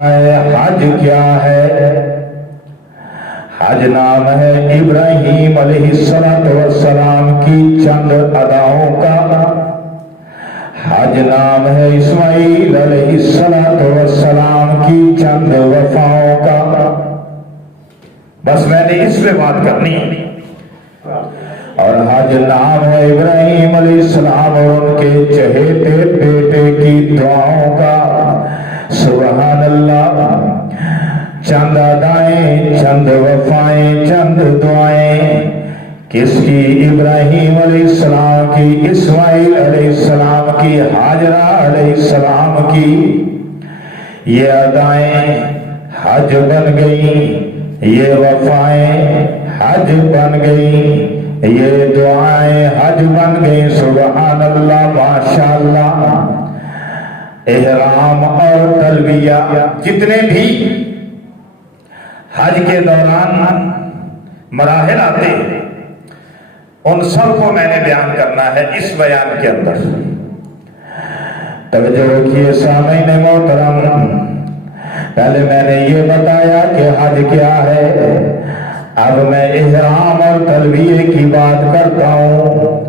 حج کیا ہے؟ حج نام ہے ابراہیم علیہ السلام کی چند اداؤں کا، حج نام ہے اسماعیل علیہ السلام کی چند وفاؤں کا۔ بس میں نے اس پہ بات کرنی ہے۔ اور حج نام ہے ابراہیم علیہ السلام اور ان کے چہیتے بیٹے کی دعاؤں کا۔ سبحان اللہ، چند ادائیں، چند وفائیں، چند دعائیں، کس کی؟ ابراہیم علیہ السلام کی، اسماعیل علیہ السلام کی، ہاجرہ علیہ السلام کی۔ یہ ادائیں حج بن گئیں، یہ وفائیں حج بن گئیں، یہ دعائیں حج بن گئیں۔ سبحان اللہ، ماشاءاللہ۔ احرام اور تلبیہ جتنے بھی حج کے دوران مراحل آتے ہیں ان سب کو میں نے بیان کرنا ہے اس بیان کے اندر۔ توجہ رکھیے سامعین محترم، پہلے میں نے یہ بتایا کہ حج کیا ہے، اب میں احرام اور تلبیہ کی بات کرتا ہوں۔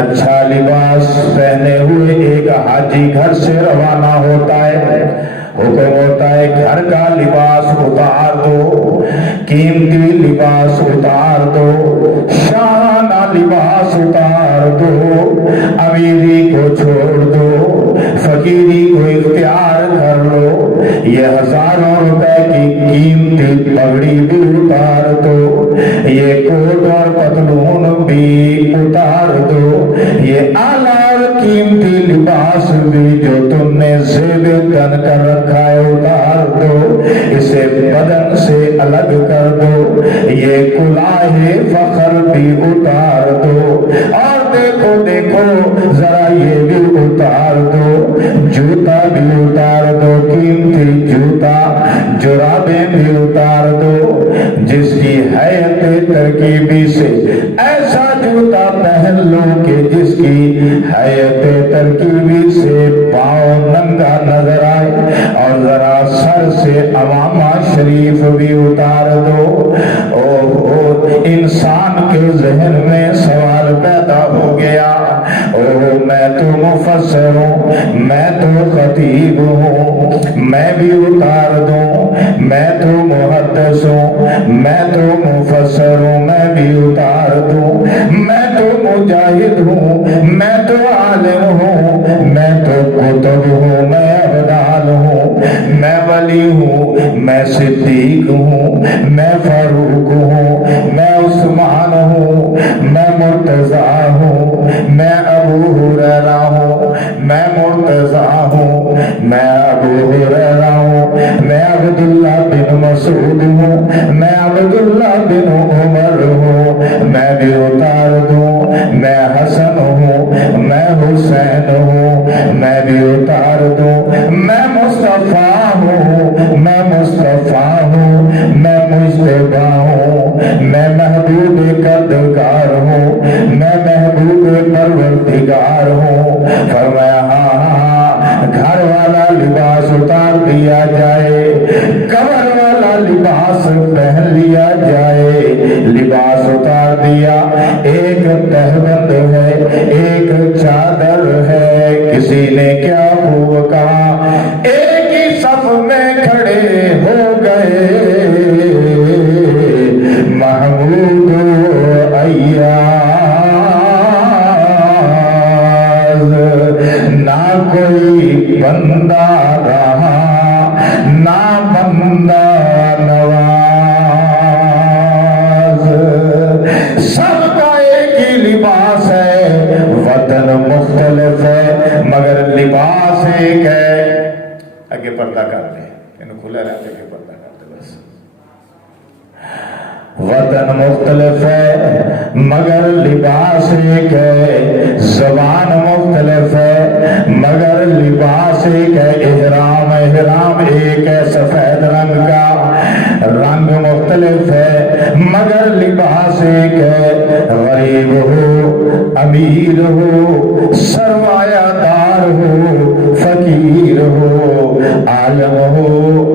اچھا لباس پہنے ہوئے ایک حاجی گھر سے روانہ ہوتا ہے، حکم ہوتا ہے گھر کا لباس اتار دو، قیمتی لباس اتار دو، شانہ لباس اتار دو، امیری کو چھوڑ دو، فقیری کو اختیار کر لو، یہ ہزاروں روپے کی قیمتی پگڑی بھی اتار دو، یہ کوٹ اور پتلون بھی اتار دو، یہ اعلیٰ قیمتی لباس بھی جو تم نے زیب تن کر رکھا ہے اتار دو، اسے بدن سے الگ کر دو، یہ کلاه فخر بھی اتار دو، اور دیکھو دیکھو ذرا یہ بھی اتار دو، جوتا بھی اتار دو، قیمتی جوتا، جرابیں بھی اتار دو، جس کی حیت ترکیبی سے ایسا جوتا پہن لو کہ جس کی حیت ترکیبی سے پاؤں ننگا نظر آئے، اور ذرا سر سے عمامہ شریف بھی اتار دو۔ انسان کے ذہن میں سوال پیدا ہو گیا، میں تو مفسر ہوں، میں تو خطیب ہوں، میں بھی اتار دوں، میں تو محدث ہوں، میں تو مفسر ہوں، میں بھی اتار دوں، میں تو مجاہد ہوں، میں تو عالم ہوں، میں تو کتب ہوں، میں ابدال ہوں، میں ولی ہوں، میں صدیق ہوں، میں فاروق ہوں، میں عثمان ہوں، میں مرتضیٰ ہوں، میں ابو ہریرہ ہوں، میں مرتضیٰ ہوں، میں ابو ہریرہ ہوں، میں عبداللہ بن مسعود ہوں، میں عبداللہ بن عمر ہوں، میں بھی اتار دوں، میں حسن ہوں، میں حسین ہوں، میں بھی اتار دوں، میں مصطفیٰ ہوں، میں مصطفیٰ ہوں، میں مجتبیٰ ہوں، میں محبوب قدگار ہوں، میں محبوب پروردگار ہوں۔ فرمایا ہاں، گھر والا لباس اتار دیا جائے، قبر والا لباس پہن لیا جائے۔ لباس اتار دیا، ایک تہبند ہے، ایک چادر ہے، کسی نے کیا خوب کہا، ایک ہی صف میں کھڑے ہو گئے محمود و ایاز، نہ کوئی بندہ رہا نہ بندہ نواز، سب کا ایک ہی لباس ہے، وطن مختلف ہے مگر لباس ایک ہے۔ آگے پردہ کر دیں، انہوں کھلا رہتے کہ پردہ کر دیں بس۔ وطن مختلف ہے مگر لباس ایک ہے، زبان مختلف ہے مگر لباس ایک ہے، احرام ایک ہے، سفید رنگ کا، رنگ مختلف ہے مگر لباس ایک ہے، غریب ہو امیر ہو، سرمایہ دار ہو فقیر ہو، عالم ہو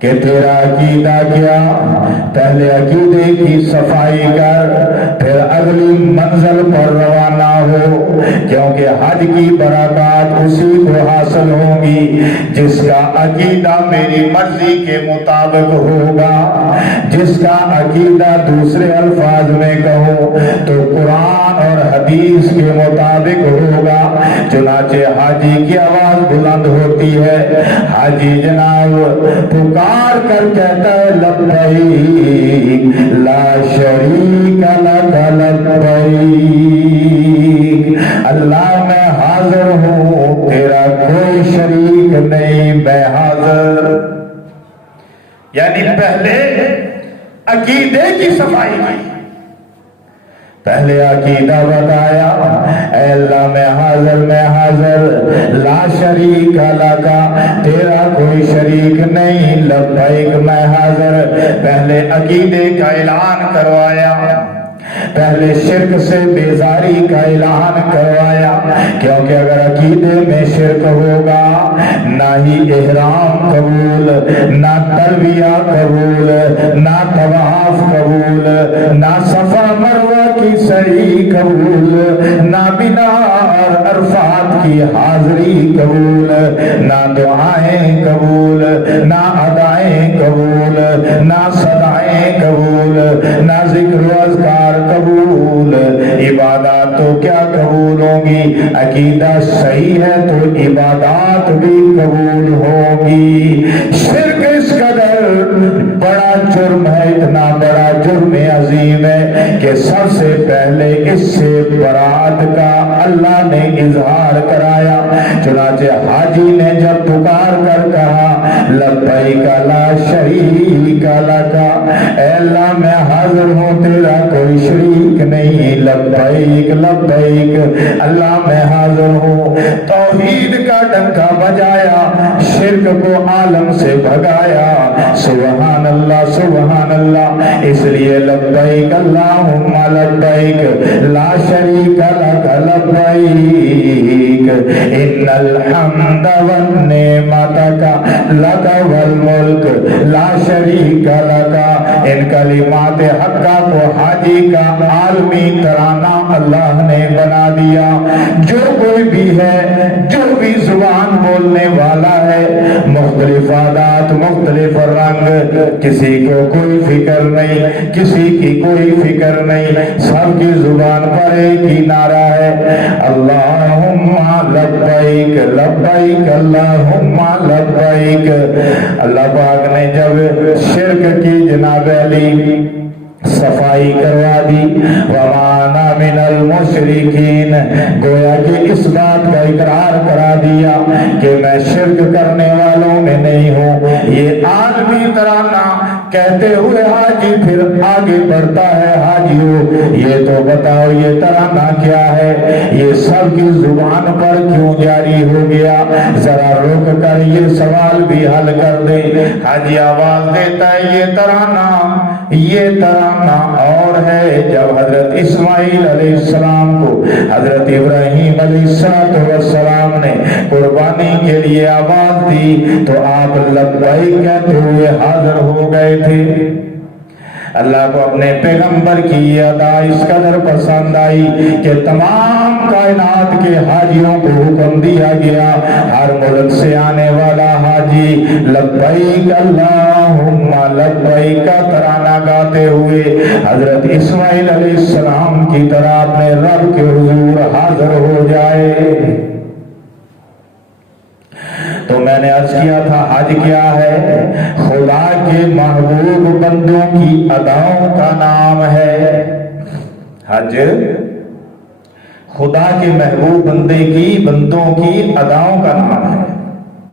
کہ تیرا عقیدہ کیا، پہلے عقیدے کی صفائی کر، پھر اگلی منزل پر روانہ ہو، کیونکہ حج کی برکات اسی کو حاصل ہوں گی جس کا عقیدہ میری مرضی کے مطابق ہوگا، جس کا عقیدہ دوسرے الفاظ میں کہو تو قرآن اور حدیث کے مطابق ہوگا۔ چنانچہ حاجی کی آواز بلند ہوتی ہے، حاجی جناب پکار کر کہتا ہے لبیک لا شریک لک لبیک، اللہ میں حاضر ہوں، تیرا کوئی شریک نہیں، میں حاضر۔ یعنی پہلے عقیدے کی صفائی کی، پہلے عقیدہ بتایا، اے اللہ میں حاضر، لا شریک لک، تیرا کوئی شریک نہیں، لبیک میں حاضر۔ پہلے عقیدے کا اعلان کروایا، پہلے شرک سے بیزاری کا اعلان کروایا، کیونکہ اگر عقیدے میں شرک ہوگا نہ ہی احرام قبول، نہ تلبیہ قبول، نہ طواف قبول، نہ صفا مروہ کی سعی قبول، نہ مینار عرفات کی حاضری قبول، نہ دعائیں قبول، نہ ادائیں قبول، نہ صدائیں قبول، نہ ذکر و اذکار قبول، عبادات تو کیا قبول ہوں گی؟ عقیدہ صحیح ہے تو عبادات بھی قبول ہوگی۔ شرک اس قدر بڑا جرم ہے، اتنا بڑا جرم عظیم ہے کہ سب سے پہلے اس سے برات کا اللہ نے اظہار کرایا۔ چنانچہ حاجی نے جب پکار کر کہا لبیک لا شریک لک، اے اللہ میں حاضر ہوں، تیرا کوئی شریک نہیں، لبیک لبیک، اللہ میں حاضر ہوں، توحید کا ڈنکا بجایا، شرک کو عالم سے بھگایا، سبحان اللہ سبحان اللہ۔ اس لیے لبیک اللہم لبیک لا شریک لک لبیک، ان الحمد والنعمت لک والملک لا شریک لک۔ ان کلمات حقہ کو حاجی کا عالمی ترانہ اللہ نے بنا دیا۔ جو کوئی بھی ہے، جو بھی زبان بولنے والا ہے، مختلف عادات، مختلف رنگ، کسی کو کوئی فکر نہیں، کسی کی کوئی فکر نہیں، سب کی زبان پر ایک ہی نعرہ ہے، اللہم لبیک لبیک اللہم لبیک۔ اللہ پاک نے جب شرک کی جناب علی صفائی کروا دی، وَمَا مِنَ الْمُشْرِكِينَ، گویا کہ اس بات کا اقرار کرا دیا کہ میں شرک کرنے والوں میں نہیں ہوں۔ یہ عالمی ترانہ کہتے ہوئے حاجی پھر آگے بڑھتا ہے، حاجیوں یہ تو بتاؤ یہ ترانہ کیا ہے، یہ سب کی زبان پر کیوں جاری ہو گیا؟ ذرا رک کر یہ سوال بھی حل کر دے۔ حاجی آواز دیتا ہے یہ ترانہ اور ہے جب حضرت اسماعیل علیہ السلام کو حضرت ابراہیم علیہ السلام نے قربانی کے لیے آواز دی تو آپ لبیک کہتے ہوئے حاضر ہو گئے تھے۔ اللہ کو اپنے پیغمبر کی یہ ادا اس قدر پسند آئی کہ تمام کائنات کے حاجیوں کو حکم دیا گیا، ہر ملک سے آنے والا حاجی لبیک اللہم لبیک کا ترانہ گاتے ہوئے حضرت اسماعیل علیہ السلام کی طرح اپنے رب کے حضور حاضر ہو جائے۔ تو میں نے عرض کیا تھا حج کیا ہے؟ خدا کے محبوب بندوں کی اداؤں کا نام ہے۔ حج خدا کے محبوب بندوں کی اداؤں کا نام ہے۔